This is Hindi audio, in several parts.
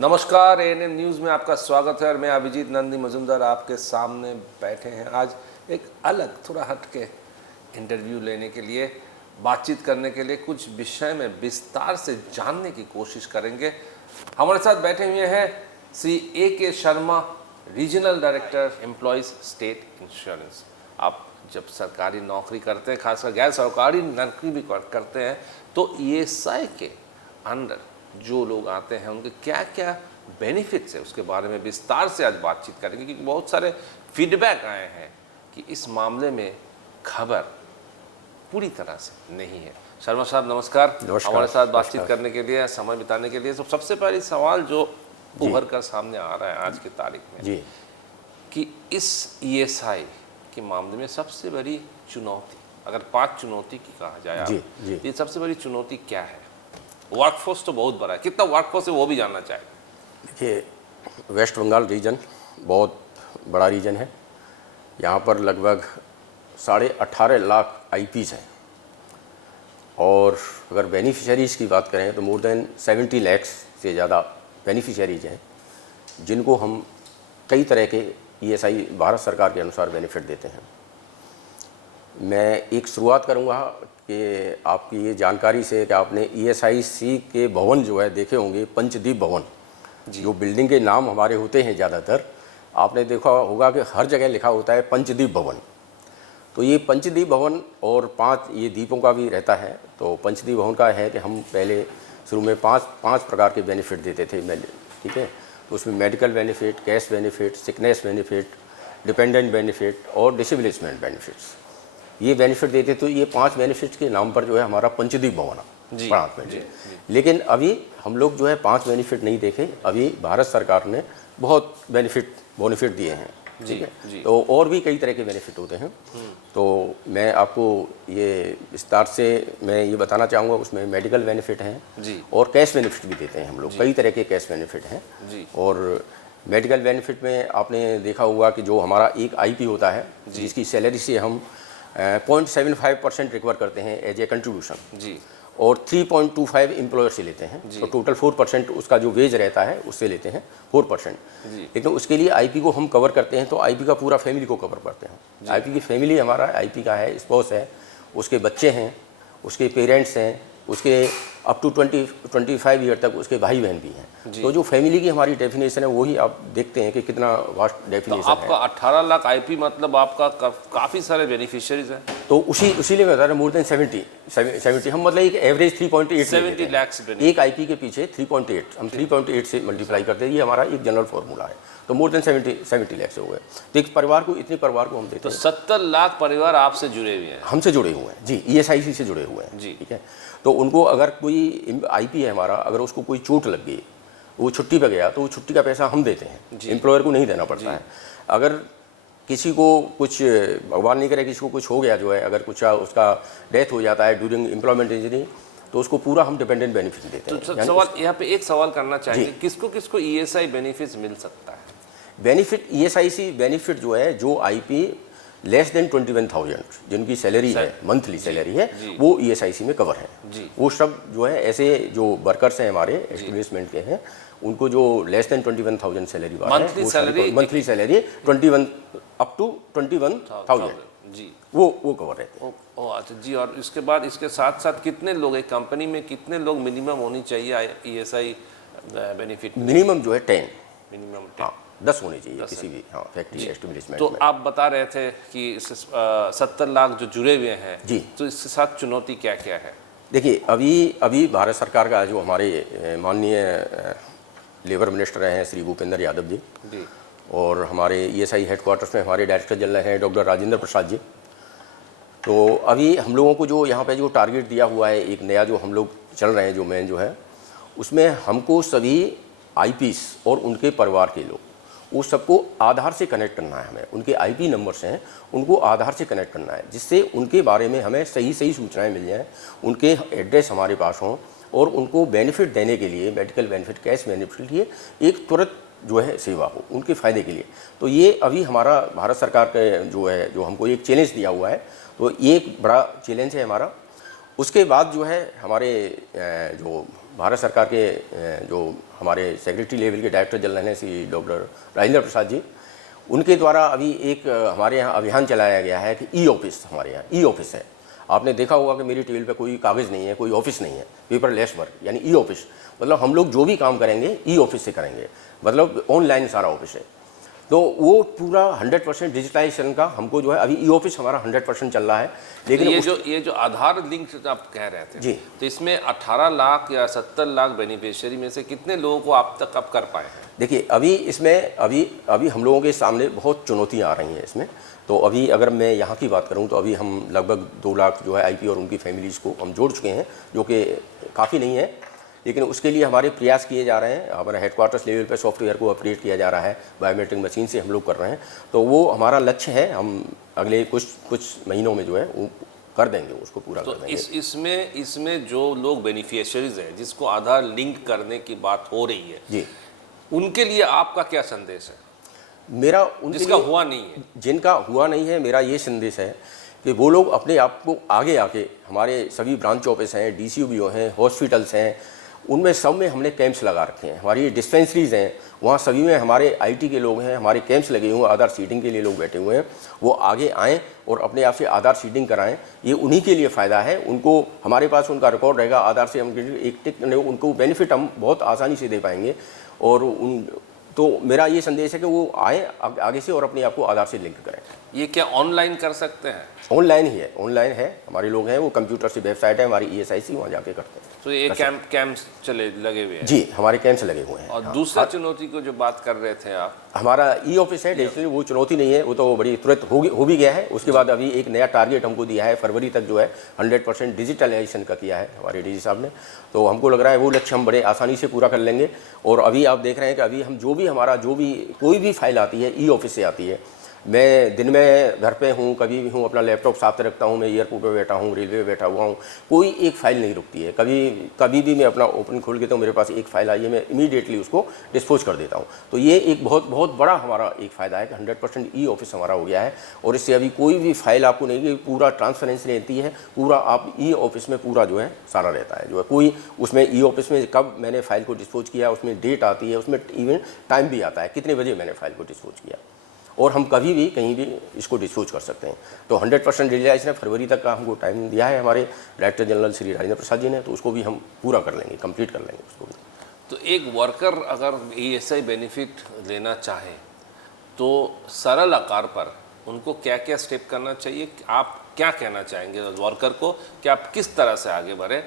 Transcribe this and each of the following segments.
नमस्कार, एएनएम न्यूज़ में आपका स्वागत है और मैं अभिजीत नंदी मजुमदार आपके सामने बैठे हैं। आज एक अलग थोड़ा हटके इंटरव्यू लेने के लिए, बातचीत करने के लिए, कुछ विषय में विस्तार से जानने की कोशिश करेंगे। हमारे साथ बैठे हुए हैं Shri A.K. Sharma, regional director employees state insurance. आप जब सरकारी नौकरी करते हैं, खासकर गैर सरकारी नौकरी भी करते हैं, तो ESI के अंडर जो लोग आते हैं उनके क्या क्या बेनिफिट्स है उसके बारे में विस्तार से आज बातचीत करेंगे, क्योंकि बहुत सारे फीडबैक आए हैं कि इस मामले में खबर पूरी तरह से नहीं है। शर्मा साहब नमस्कार, हमारे साथ बातचीत करने के लिए, समय बिताने के लिए। तो सबसे पहले सवाल जो उभर कर सामने आ रहा है आज की तारीख में जी, कि इस ESI के मामले में सबसे बड़ी चुनौती, अगर 5 चुनौती की कहा जाए जी, जी, ये सबसे बड़ी चुनौती क्या है? वर्कफोर्स तो बहुत बड़ा है, कितना वर्कफोर्स है वो भी जानना चाहिए। देखिए, वेस्ट बंगाल रीजन बहुत बड़ा रीजन है। यहाँ पर लगभग 18.5 लाख IPs हैं और अगर बेनिफिशरीज़ की बात करें तो मोर देन 70 लाख से ज़्यादा बेनिफिशरीज हैं, जिनको हम कई तरह के ESI भारत सरकार के अनुसार बेनिफिट देते हैं। मैं एक शुरुआत करूँगा कि आपकी ये जानकारी से कि आपने ESIC के भवन जो है देखे होंगे, पंचदीप भवन, जो बिल्डिंग के नाम हमारे होते हैं ज़्यादातर, आपने देखा होगा कि हर जगह लिखा होता है पंचदीप भवन। तो ये पंचदीप भवन और 5 ये दीपों का भी रहता है। तो पंचदीप भवन का है कि हम पहले शुरू में 5 प्रकार के बेनिफिट देते थे, ठीक है। तो उसमें medical benefit, cash benefit, sickness benefit, dependent benefit और डिसेबिलिटीमेंट बेनिफिट्स, ये बेनिफिट देते। तो ये 5 बेनिफिट्स के नाम पर जो है हमारा पंचदीप भवन है। लेकिन अभी हम लोग जो है 5 बेनिफिट नहीं देखे, अभी भारत सरकार ने बहुत बेनिफिट दिए हैं, ठीक है। तो और भी कई तरह के बेनिफिट होते हैं। तो मैं आपको ये विस्तार से मैं ये बताना चाहूँगा, उसमें मेडिकल बेनिफिट हैं और कैश बेनिफिट भी देते हैं हम लोग, कई तरह के कैश बेनिफिट हैं। और मेडिकल बेनिफिट में आपने देखा होगा कि जो हमारा एक IP होता है, जिसकी सैलरी से हम 0.75% रिकवर करते हैं एज ए कंट्रीब्यूशन जी, और 3.25 एम्प्लॉयर से लेते हैं। तो टोटल 4% उसका जो वेज रहता है उससे लेते हैं 4%। लेकिन उसके लिए IP को हम कवर करते हैं, तो IP का पूरा फैमिली को कवर करते हैं। IP की फैमिली हमारा IP का है, स्पाउस है, उसके बच्चे हैं, उसके पेरेंट्स हैं, उसके अप टू 25 ईयर तक उसके भाई बहन भी हैं। तो जो फैमिली की हमारी डेफिनेशन है वही आप देखते हैं कि कितना वास्ट डेफिनेशन है। आपका 18 लाख IP मतलब आपका काफ़ी सारे बेनिफिशियरीज हैं। तो उसी लिए बता रहे मोर देन 70 हम मतलब एक एवरेज 3.8 70 लाख एक IP के पीछे 3.8 हम 3.8 से मल्टीप्लाई करते हैं। ये हमारा एक जनरल फार्मूला है। तो मोर देन 70 लाख से हो गए। तो एक परिवार को, इतने परिवार को हम देते हैं। तो 70 लाख परिवार आपसे जुड़े हुए हैं, हमसे जुड़े हुए हैं जी, ESIC से जुड़े हुए हैं जी, ठीक है। तो उनको अगर कोई IP है हमारा, अगर उसको कोई चोट लग गई, वो छुट्टी पे गया, तो वो छुट्टी का पैसा हम देते हैं, एम्प्लॉयर को नहीं देना पड़ता है। अगर किसी को कुछ, भगवान नहीं करे, किसी को कुछ हो गया जो है, अगर कुछ उसका डेथ हो जाता है ड्यूरिंग एम्प्लॉयमेंट इंजरी, तो उसको पूरा हम डिपेंडेंट बेनिफिट देते हैं। तो सवाल यहाँ पे एक सवाल करना चाहिए, किसको किसको ESI बेनिफिट मिल सकता है? बेनिफिट ESIC बेनिफिट जो है, जो IP लेस देन 21,000 जिनकी सैलरी है, मंथली सैलरी है, वो ESIC में कवर है। वो सब जो है ऐसे जो वर्कर्स हैं हमारे एस्टेब्लिशमेंट के हैं, उनको जो लेस देन 21,000 सैलरी वाला है, मंथली सैलरी 21 अप टू 21,000 जी, वो कवर रहते हैं। अच्छा जी। और इसके बाद इसके साथ साथ कितने लोग, एक कंपनी में कितने लोग मिनिमम होनी चाहिए ESI बेनिफिट? मिनिमम जो है 10, मिनिमम 10 होने चाहिए किसी भी फैक्ट्री एस्टेब्लिशमेंट तो में। आप बता रहे थे कि 70 लाख जो जुड़े हुए हैं जी, तो इसके साथ चुनौती क्या क्या है? देखिए, अभी भारत सरकार का जो हमारे माननीय लेबर मिनिस्टर हैं श्री भूपेंद्र यादव जी, और हमारे ESI हेडक्वार्टर्स में हमारे डायरेक्टर जनरल हैं डॉक्टर राजेंद्र प्रसाद जी। तो अभी हम लोगों को जो यहाँ पे जो टारगेट दिया हुआ है, एक नया जो हम लोग चल रहे हैं, जो मेन जो है, उसमें हमको सभी IPs और उनके परिवार के लोग, वो सबको आधार से कनेक्ट करना है। हमें उनके IP नंबर्स हैं, उनको आधार से कनेक्ट करना है, जिससे उनके बारे में हमें सही सूचनाएं मिल जाएं, उनके एड्रेस हमारे पास हों, और उनको बेनिफिट देने के लिए, मेडिकल बेनिफिट, कैश बेनिफिट के लिए एक तुरंत जो है सेवा हो, उनके फ़ायदे के लिए। तो ये अभी हमारा भारत सरकार का जो है, जो हमको एक चैलेंज दिया हुआ है, तो ये एक बड़ा चैलेंज है हमारा। उसके बाद जो है हमारे जो भारत सरकार के जो हमारे सेक्रेटरी लेवल के डायरेक्टर जनरल हैं श्री डॉक्टर राजेंद्र प्रसाद जी, उनके द्वारा अभी एक हमारे यहाँ अभियान चलाया गया है कि ई ऑफिस, हमारे यहाँ ई ऑफिस है। आपने देखा होगा कि मेरी टेबल पे कोई कागज़ नहीं है, कोई ऑफिस नहीं है, पेपरलेस वर्क, यानी ई ऑफिस। मतलब हम लोग जो भी काम करेंगे ई ऑफिस से करेंगे, मतलब ऑनलाइन सारा ऑफिस है। तो वो पूरा 100% डिजिटाइजेशन का हमको जो है अभी ई ऑफिस हमारा 100% चल रहा है। लेकिन ये जो आधार लिंक आप कह रहे थे जी, तो इसमें 18 लाख या 70 लाख बेनिफिशियरी में से कितने लोगों को आप तक अब कर पाए हैं? देखिए अभी इसमें अभी हम लोगों के सामने बहुत चुनौतियाँ आ रही हैं इसमें। तो अभी अगर मैं यहाँ की बात करूँ तो अभी हम लगभग 2 लाख जो है आईपी और उनकी फैमिलीज़ को हम जोड़ चुके हैं, जो कि काफ़ी नहीं है, लेकिन उसके लिए हमारे प्रयास किए जा रहे हैं। हमारे हेडक्वार्टर्स लेवल पे सॉफ्टवेयर को अपडेट किया जा रहा है, बायोमेट्रिक मशीन से हम लोग कर रहे हैं। तो वो हमारा लक्ष्य है, हम अगले कुछ महीनों में जो है वो कर देंगे, उसको पूरा तो कर देंगे। इसमें जो लोग बेनिफिशियरीज हैं जिसको आधार लिंक करने की बात हो रही है जी, उनके लिए आपका क्या संदेश है? मेरा उनके जिसका लिए, हुआ नहीं है, जिनका हुआ नहीं है, मेरा ये संदेश है कि वो लोग अपने आप को आगे आके, हमारे सभी ब्रांच ऑफिस हैं, DCBO हैं, हॉस्पिटल्स हैं, उनमें सब में हमने कैंप्स लगा रखे हैं। हमारी डिस्पेंसरीज़ हैं, वहाँ सभी में हमारे IT के लोग हैं, हमारे कैंप्स लगे हुए हैं, आधार सीडिंग के लिए लोग बैठे हुए हैं। वो आगे आएँ और अपने आप से आधार सीडिंग कराएं, ये उन्हीं के लिए फ़ायदा है। उनको, हमारे पास उनका रिकॉर्ड रहेगा, आधार से हम एक टिक उनको बेनिफिट हम बहुत आसानी से दे पाएंगे। और तो मेरा ये संदेश है कि वो आए आगे से और अपने आप को आधार से लिंक करें। ये क्या ऑनलाइन कर सकते हैं? ऑनलाइन ही है, ऑनलाइन है। हमारे लोग हैं, वो कंप्यूटर से वेबसाइट है हमारी ESIC, वहाँ जाके करते हैं। तो ये कैंप्स चले लगे हुए हैं? जी, हमारे कैंप्स लगे हुए हैं। और दूसरा चुनौती को जो बात कर रहे थे आप, हमारा ई ऑफिस है डिजिटली, वो चुनौती नहीं है, वो तो बड़ी तुरंत हो भी गया है। उसके बाद अभी एक नया टारगेट हमको दिया है, फरवरी तक जो है 100% डिजिटलाइजेशन का किया है हमारे DG साहब ने। तो हमको लग रहा है वो लक्ष्य हम बड़े आसानी से पूरा कर लेंगे। और अभी आप देख रहे हैं कि अभी हम जो भी कोई भी फाइल आती है ई ऑफिस से आती है। मैं दिन में घर पे हूँ, कभी भी हूँ, अपना लैपटॉप साथ रखता हूँ, मैं एयरपोर्ट पे बैठा हूँ, रेलवे पे बैठा हुआ हूँ, कोई एक फ़ाइल नहीं रुकती है। कभी भी मैं अपना ओपन खोल के, तो मेरे पास एक फ़ाइल आई है, मैं इमीडिएटली उसको डिस्पोज कर देता हूँ। तो ये एक बहुत बड़ा हमारा एक फ़ायदा है कि 100% ई ऑफिस हमारा हो गया है। और इससे अभी कोई भी फाइल आपको नहीं, पूरा ट्रांसपेरेंसी रहती है, पूरा आप ई ऑफिस में पूरा जो है सारा रहता है। जो है कोई उसमें ई ऑफिस में कब मैंने फ़ाइल को डिस्पोज किया, उसमें डेट आती है, उसमें इवन टाइम भी आता है, कितने बजे मैंने फ़ाइल को डिस्पोज किया, और हम कभी भी कहीं भी इसको डिस्पोज कर सकते हैं। तो 100% डिजिटाइजेशन है, फरवरी तक का हमको टाइम दिया है हमारे डायरेक्टर जनरल श्री राजेंद्र प्रसाद जी ने। तो उसको भी हम पूरा कर लेंगे, कंप्लीट कर लेंगे उसको भी। तो एक वर्कर अगर ESI बेनिफिट लेना चाहे तो सरल आकार पर उनको क्या क्या स्टेप करना चाहिए? आप क्या कहना चाहेंगे वर्कर को कि आप किस तरह से आगे बढ़ें?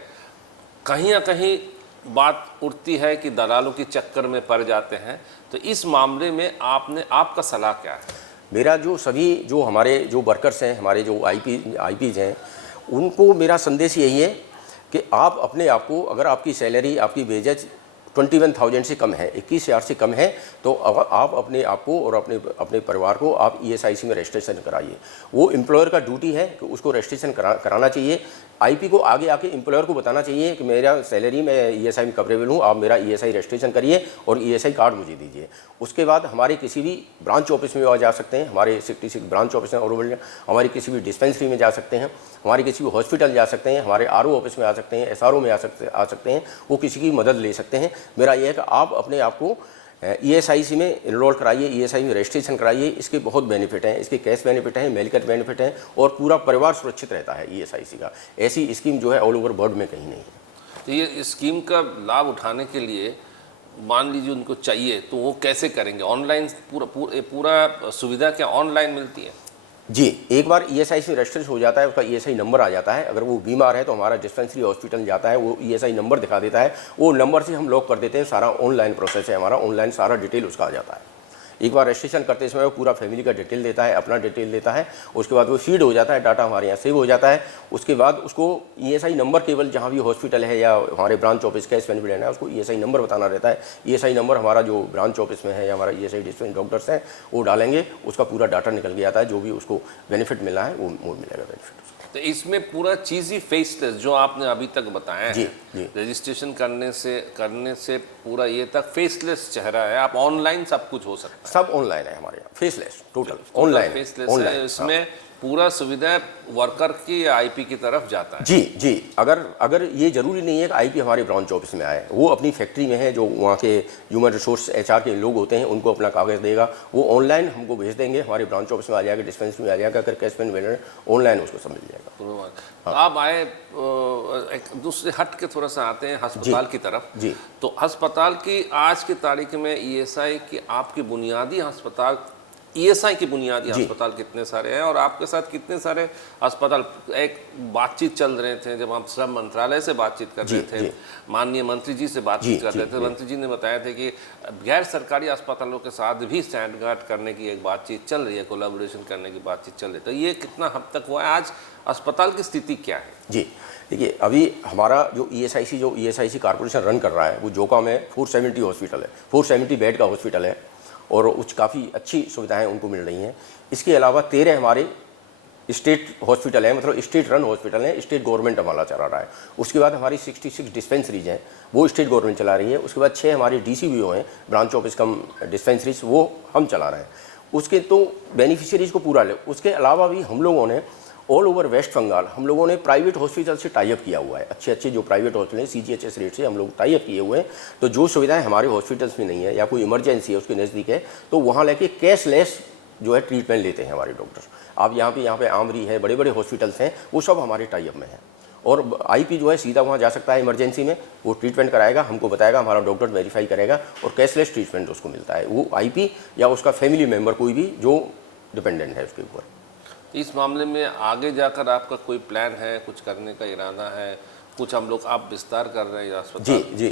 कहीं ना कहीं बात उठती है कि दलालों की चक्कर में पड़ जाते हैं, तो इस मामले में आपका सलाह क्या है? मेरा जो हमारे जो वर्कर्स हैं, हमारे जो IPs हैं, उनको मेरा संदेश यही है कि आप अपने आप को, अगर आपकी सैलरी, आपकी वेजेज 21,000 से कम है, 21,000 से कम है, तो आप अपने आप को और अपने परिवार को आप ESIC में रजिस्ट्रेशन कराइए। वो एम्प्लॉयर का ड्यूटी है कि उसको रजिस्ट्रेशन कराना चाहिए। IP को आगे आके एम्प्लॉयर को बताना चाहिए कि मेरा सैलरी, मैं ESI में कवरेबल हूँ, आप मेरा ESI रजिस्ट्रेशन करिए और ESI कार्ड मुझे दीजिए। उसके बाद हमारे किसी भी ब्रांच ऑफिस में जा सकते हैं, हमारे 66 ब्रांच ऑफिस हैं और हमारी किसी भी डिस्पेंसरी में जा सकते हैं, हमारे किसी भी हॉस्पिटल जा सकते हैं, हमारे RO ऑफिस में आ सकते हैं, SRO में आ सकते हैं, वो किसी की मदद ले सकते हैं। मेरा यह है कि आप अपने आप को ESIC में इनरोल कराइए, ESI में रजिस्ट्रेशन कराइए। इसके बहुत बेनिफिट हैं, इसके कैश बेनिफिट हैं, मेडिकल बेनिफिट हैं, और पूरा परिवार सुरक्षित रहता है ESIC का। ऐसी स्कीम जो है ऑल ओवर वर्ल्ड में कहीं नहीं है। तो ये स्कीम का लाभ उठाने के लिए मान लीजिए उनको चाहिए, तो वो कैसे करेंगे? ऑनलाइन पूरा सुविधा क्या ऑनलाइन मिलती है? जी, एक बार ESIC में रजिस्टर हो जाता है, उसका ESI नंबर आ जाता है। अगर वो बीमार है तो हमारा डिस्पेंसरी हॉस्पिटल जाता है, वो ESI नंबर दिखा देता है, वो नंबर से हम लॉक कर देते हैं। सारा ऑनलाइन प्रोसेस है हमारा, ऑनलाइन सारा डिटेल उसका आ जाता है। एक बार रजिस्ट्रेशन करते समय वो पूरा फैमिली का डिटेल देता है, अपना डिटेल देता है। उसके बाद वो फीड हो जाता है, डाटा हमारे यहाँ सेव हो जाता है। उसके बाद उसको ESI नंबर केवल जहाँ भी हॉस्पिटल है या हमारे ब्रांच ऑफिस कैश बेनिफिट है, उसको ESI नंबर बताना रहता है। ESI नंबर हमारा जो ब्रांच ऑफिस में है या हमारा ESI डिस्पेंस डॉक्टर्स हैं वो डालेंगे, उसका पूरा डाटा निकल के आता है। जो भी उसको बेनिफिट मिला है वो मिलेगा बेनिफिट। तो इसमें पूरा चीज़ ही फेसलेस जो आपने अभी तक बताया जी, है, रजिस्ट्रेशन करने से पूरा ये तक फेसलेस चेहरा है। आप ऑनलाइन सब कुछ हो सकता है, सब ऑनलाइन है हमारे यहाँ, फेसलेस, टोटल ऑनलाइन फेसलेस है। इसमें पूरा सुविधा वर्कर की या आईपी की तरफ जाता है। जी जी, अगर ये ज़रूरी नहीं है कि आईपी हमारे ब्रांच ऑफिस में आए, वो अपनी फैक्ट्री में है, जो वहाँ के ह्यूमन रिसोर्स एचआर के लोग होते हैं उनको अपना कागज़ देगा, वो ऑनलाइन हमको भेज देंगे, हमारे ब्रांच ऑफिस में आ जाएगा, डिस्पेंसरी में आ जाएगा, अगर कैश पेमेंट ऑनलाइन उसको सब मिल जाएगा। तो आप आए एक दूसरे हट के थोड़ा सा आते हैं अस्पताल की तरफ। जी। तो अस्पताल की आज की तारीख में ईएसआई की आपकी बुनियादी अस्पताल, ईएसआई की बुनियादी अस्पताल कितने सारे हैं और आपके साथ कितने सारे अस्पताल? एक बातचीत चल रहे थे जब हम श्रम मंत्रालय से बातचीत कर रहे थे, माननीय मंत्री जी से बातचीत कर रहे थे, मंत्री जी ने बताया था कि गैर सरकारी अस्पतालों के साथ भी स्टैंडगार्ड करने की एक बातचीत चल रही है, कोलैबोरेशन करने की बातचीत चल रही है। तो ये कितना हद तक हुआ है? आज अस्पताल की स्थिति क्या है? जी देखिए, अभी हमारा जो ईएसआईसी कॉर्पोरेशन रन कर रहा है, वो जोका में 470 हॉस्पिटल है, 470 बेड का हॉस्पिटल है और उस काफ़ी अच्छी सुविधाएं उनको मिल रही हैं। इसके अलावा 13 हमारे स्टेट हॉस्पिटल है, मतलब स्टेट रन हॉस्पिटल है, स्टेट गवर्नमेंट हमारा चला रहा है। उसके बाद हमारी 66 डिस्पेंसरीज हैं, वो स्टेट गवर्नमेंट चला रही है। उसके बाद 6 हमारे डीसीबीओ हैं, ब्रांच ऑफिस कम डिस्पेंसरीज, वो हम चला रहे हैं। उसके तो बेनिफिशियरीज को पूरा ले। उसके अलावा भी हम लोगों ने ऑल ओवर वेस्ट बंगाल हम लोगों ने प्राइवेट हॉस्पिटल से टाई अप किया हुआ है। अच्छे जो प्राइवेट हॉस्पिटल हैं, CGHS रेट से हम लोग टाई अप किए हुए हैं। तो जो सुविधाएं हमारे हॉस्पिटल्स में नहीं है या कोई इमरजेंसी है उसके नज़दीक है, तो वहाँ लेके कैशलेस जो है ट्रीटमेंट लेते हैं हमारे डॉक्टर। आप यहाँ पे आमरी है, बड़े बड़े हॉस्पिटल्स हैं, वो सब हमारे टाई अप में हैं। और आईपी जो है सीधा वहाँ जा सकता है इमरजेंसी में, वो ट्रीटमेंट कराएगा, हमको बताएगा, हमारा डॉक्टर वेरीफाई करेगा और कैशलेस ट्रीटमेंट उसको मिलता है। वो आईपी या उसका फैमिली मेम्बर कोई भी जो डिपेंडेंट है उसके ऊपर। इस मामले में आगे जाकर आपका कोई प्लान है, कुछ करने का इरादा है? कुछ हम लोग आप विस्तार कर रहे हैं अस्पताल? जी,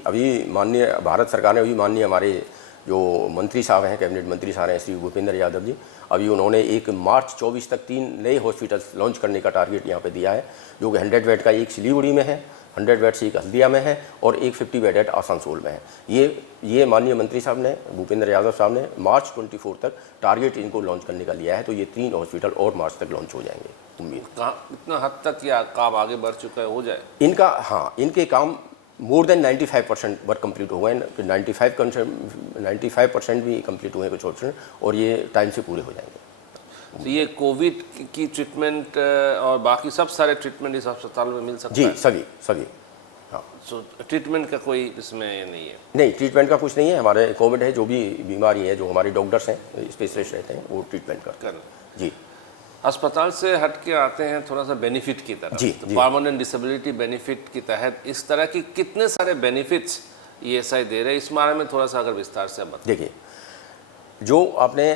अभी माननीय भारत सरकार ने, अभी माननीय हमारे जो मंत्री साहब हैं, कैबिनेट मंत्री साहब हैं श्री भूपेंद्र यादव जी, अभी उन्होंने एक मार्च 24 तक 3 नए हॉस्पिटल्स लॉन्च करने का टारगेट यहाँ पे दिया है, जो कि 100 बेड का एक सिलीगुड़ी में है, 100 बेड से एक हल्दिया में है और एक 50 बेड आसनसोल में है। ये माननीय मंत्री साहब ने, भूपेंद्र यादव साहब ने मार्च 24 तक टारगेट इनको लॉन्च करने का लिया है। तो ये 3 हॉस्पिटल और मार्च तक लॉन्च हो जाएंगे, उम्मीद। इतना हद तक या काम आगे बढ़ चुका है, हो जाए इनका? हाँ, इनके काम मोर देन 95% वर्क कंप्लीट हो गए, 95% भी कंप्लीट हुए कुछ ऑप्शन, और ये टाइम से पूरे हो जाएंगे। तो ये कोविड की ट्रीटमेंट और बाकी सब सारे ट्रीटमेंट इस अस्पताल में मिल सकता है? जी, सभी। हाँ, सो ट्रीटमेंट का कोई इसमें नहीं है? नहीं, ट्रीटमेंट का कुछ नहीं है। हमारे कोविड है, जो भी बीमारी है, जो हमारे डॉक्टर्स हैं, स्पेशलिस्ट रहते हैं, वो ट्रीटमेंट करते हैं। जी। अस्पताल से हट के आते हैं थोड़ा सा बेनिफिट की तरफ। जी, तो परमानेंट डिसेबिलिटी बेनिफिट के तहत इस तरह की कितने सारे बेनिफिट्स ईएसआई दे रहे हैं, इस बारे में थोड़ा सा अगर विस्तार से बताएं। देखिए, जो आपने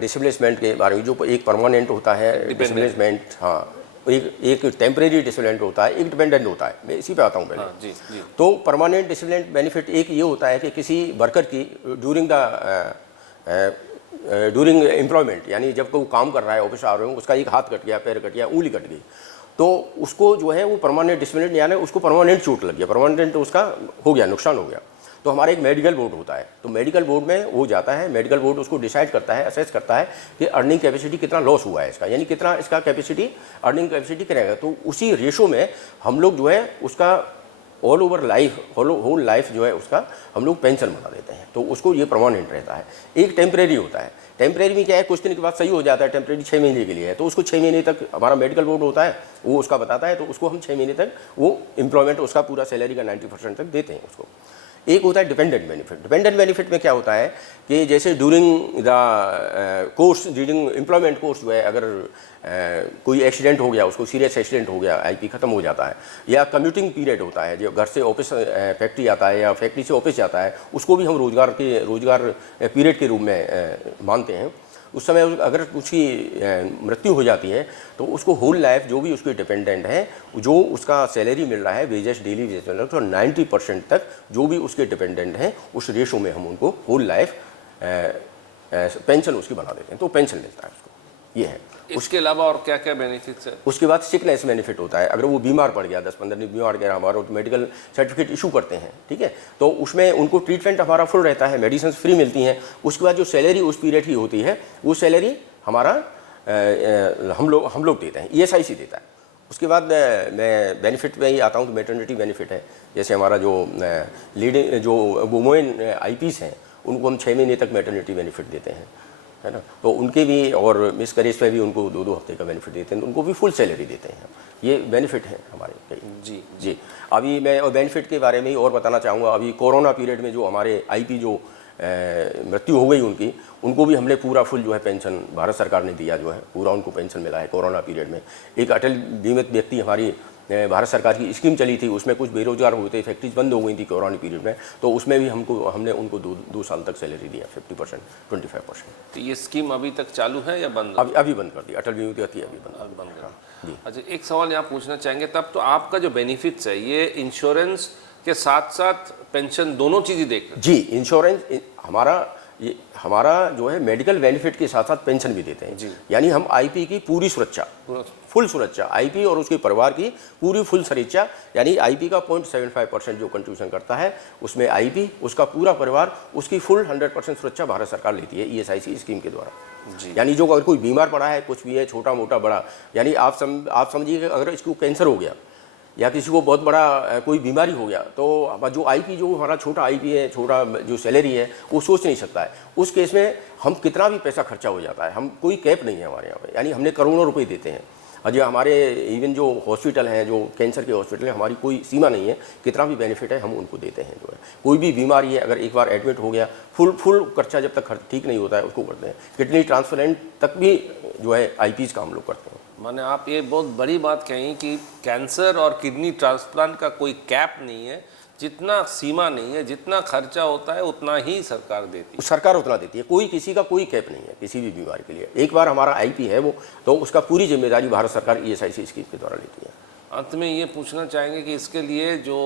डिसेबलिसमेंट के बारे में, जो एक परमानेंट होता है डिसेबलिसमेंट, हाँ, एक टेम्परेरी डिसेबलेंट होता है, एक डिपेंडेंट होता है। मैं इसी पे आता हूँ पहले। हाँ, जी। तो परमानेंट डिसेबलेंट बेनिफिट एक ये होता है कि किसी वर्कर की ड्यूरिंग एम्प्लॉयमेंट, यानी जब कोई काम कर रहा है, ऑफिस आ रहे हो, उसका एक हाथ कट गया, पैर कट गया, उंगली कट गई, तो उसको जो है वो परमानेंट डिसेबलेंट, यानी उसको परमानेंट चोट लग गया, परमानेंट उसका हो गया, नुकसान हो गया। तो हमारा एक मेडिकल बोर्ड होता है, तो मेडिकल बोर्ड में वो जाता है, मेडिकल बोर्ड उसको डिसाइड करता है, असेस करता है कि अर्निंग कैपेसिटी कितना लॉस हुआ है इसका, यानी कितना इसका कैपेसिटी, अर्निंग कैपेसिटी करेगा। तो उसी रेशो में हम लोग जो है उसका all over life, whole life जो है उसका हम लोग पेंशन बना देते हैं। तो उसको ये परमानेंट रहता है। एक टेम्परेरी होता है। टेम्परेरी में क्या है, कुछ दिन के बाद सही हो जाता है, टेम्परेरी 6 महीने के लिए है, तो उसको 6 महीने तक हमारा मेडिकल बोर्ड होता है, वो उसका बताता है, तो उसको हम 6 महीने तक वो एम्प्लॉयमेंट उसका पूरा सैलरी का 90% तक देते हैं उसको। एक होता है डिपेंडेंट बेनिफिट। डिपेंडेंट बेनिफिट में क्या होता है कि जैसे during the course, during employment course जो है, अगर कोई एक्सीडेंट हो गया, उसको सीरियस एक्सीडेंट हो गया, आईपी खत्म हो जाता है, या कम्यूटिंग पीरियड होता है, जो घर से ऑफिस फैक्ट्री आता है या फैक्ट्री से ऑफिस जाता है, उसको भी हम रोजगार पीरियड के रूप में मानते हैं। उस समय अगर उसकी मृत्यु हो जाती है तो उसको होल लाइफ, जो भी उसके डिपेंडेंट है, जो उसका सैलरी मिल रहा है, वेजेस, डेली वेजेस मिल रहा है, तो 90% तक जो भी उसके डिपेंडेंट हैं, उस रेशो में हम उनको होल लाइफ पेंशन उसकी बना देते हैं, तो पेंशन मिलता है उसको। ये है। इसके अलावा और क्या क्या बेनिफिट्स है? उसके बाद सिकनेस बेनिफिट होता है। अगर वो बीमार पड़ गया, 10-15 दिन बीमार गया, हमारा मेडिकल सर्टिफिकेट इशू करते हैं, ठीक है, तो उसमें उनको ट्रीटमेंट हमारा फुल रहता है, मेडिसिन फ्री मिलती हैं। उसके बाद जो सैलरी उस पीरियड की होती है, वो सैलरी हमारा हम लोग देते हैं, ESIC देता है। उसके बाद मैं बेनिफिट में ही आता हूँ, तो मैटरनिटी बेनिफिट है। जैसे हमारा जो लीडिंग जो वुमेन IPs हैं, उनको हम 6 महीने तक मैटरनिटी बेनिफिट देते हैं। है ना। तो उनके भी और मिस करेज पे भी उनको 2-2 हफ्ते का बेनिफिट देते हैं, तो उनको भी फुल सैलरी देते हैं। ये बेनिफिट है हमारे कई। जी अभी मैं और बेनिफिट के बारे में ही और बताना चाहूँगा। अभी कोरोना पीरियड में जो हमारे आईपी जो मृत्यु हो गई उनकी, उनको भी हमने पूरा फुल जो है पेंशन भारत सरकार ने दिया, जो है पूरा उनको पेंशन मिला है कोरोना पीरियड में। एक अटल बीमित व्यक्ति हमारी भारत सरकार की स्कीम चली थी, उसमें कुछ बेरोजगार हुए थे, फैक्ट्रीज बंद हो गई थी कोरोना पीरियड में, तो उसमें भी हमने उनको 2 साल तक सैलरी दिया 50%, 25%। तो ये स्कीम अभी तक चालू है या बंद? अभी बंद कर दी, अटल बीमित व्यक्ति अभी बंद कर दी। अच्छा, एक सवाल यहाँ पूछना चाहेंगे, तब तो आपका जो बेनिफिट्स है ये इंश्योरेंस के साथ साथ पेंशन दोनों चीज़ें देख? जी, इंश्योरेंस हमारा जो है मेडिकल बेनिफिट के साथ साथ पेंशन भी देते हैं। यानी हम आईपी की पूरी सुरक्षा, फुल सुरक्षा, आईपी और उसके परिवार की पूरी फुल सुरक्षा, यानी आईपी का 0.75% जो कंट्रीब्यूशन करता है उसमें आईपी, उसका पूरा परिवार, उसकी फुल 100% सुरक्षा भारत सरकार लेती है ईएसआईसी स्कीम के द्वारा। यानी जो अगर कोई बीमार पड़ा है, कुछ भी है, छोटा मोटा बड़ा, यानी आप समझिए कि अगर इसको कैंसर हो गया या किसी को बहुत बड़ा कोई बीमारी हो गया, तो जो आईपी, जो हमारा छोटा आईपी है, छोटा जो सैलरी है, वो सोच नहीं सकता है। उस केस में हम कितना भी पैसा खर्चा हो जाता है, हम कोई कैप नहीं है हमारे यहाँ पे, यानी हमने करोड़ों रुपए देते हैं। और जो हमारे इवन जो हॉस्पिटल हैं, जो कैंसर के हॉस्पिटल है, हमारी कोई सीमा नहीं है, कितना भी बेनिफिट है हम उनको देते हैं। जो है कोई भी बीमारी है, अगर एक बार एडमिट हो गया, फुल खर्चा जब तक ठीक नहीं होता है उसको करते हैं। किडनी ट्रांसप्लांट तक भी जो है आईपीज़ का हम लोग करते हैं। माने आप ये बहुत बड़ी बात कही कि कैंसर और किडनी ट्रांसप्लांट का कोई कैप नहीं है, जितना सीमा नहीं है, जितना खर्चा होता है उतना ही सरकार देती है। सरकार उतना देती है, कोई किसी का कोई कैप नहीं है किसी भी बीमारी के लिए। एक बार हमारा आईपी है वो, तो उसका पूरी जिम्मेदारी भारत सरकार ईएसआईसी स्कीम के द्वारा लेती है। अंत में ये पूछना चाहेंगे कि इसके लिए जो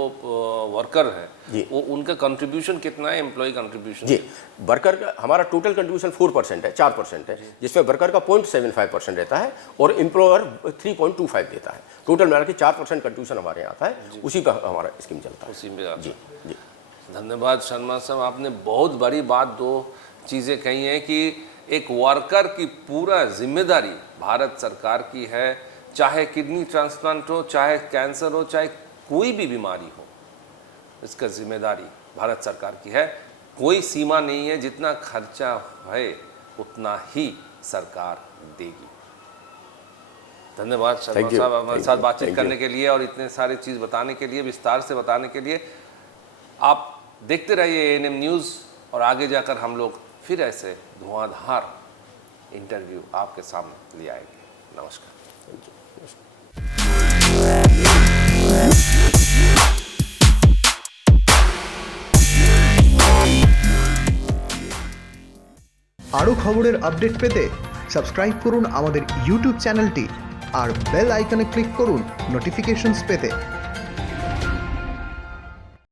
वर्कर हैं वो उनका कंट्रीब्यूशन कितना है, एम्प्लॉय कंट्रीब्यूशन? जी, वर्कर का हमारा टोटल कंट्रीब्यूशन 4% है, 4% है, जिसमें वर्कर का 0.75% रहता है और एम्प्लॉयर 3.25 देता है। टोटल मिला के 4% कंट्रीब्यूशन हमारे यहाँ आता है, उसी पर हमारा स्कीम चलता है। उसी में आता है। जी। धन्यवाद शर्मा साहब, आपने बहुत बड़ी बात, 2 चीज़ें कही हैं कि एक वर्कर की पूरा जिम्मेदारी भारत सरकार की है, चाहे किडनी ट्रांसप्लांट हो, चाहे कैंसर हो, चाहे कोई भी बीमारी हो, इसका जिम्मेदारी भारत सरकार की है। कोई सीमा नहीं है, जितना खर्चा है उतना ही सरकार देगी। धन्यवाद शर्मा साहब, हमारे साथ बातचीत करने के लिए और इतने सारे चीज़ बताने के लिए, विस्तार से बताने के लिए। आप देखते रहिए एएनएम न्यूज़, और आगे जाकर हम लोग फिर ऐसे धुआंधार इंटरव्यू आपके सामने ले आएंगे। नमस्कार। আরও খবরের আপডেট পেতে সাবস্ক্রাইব করুন আমাদের ইউটিউব চ্যানেলটি আর বেল আইকনে ক্লিক করুন নোটিফিকেশনস পেতে।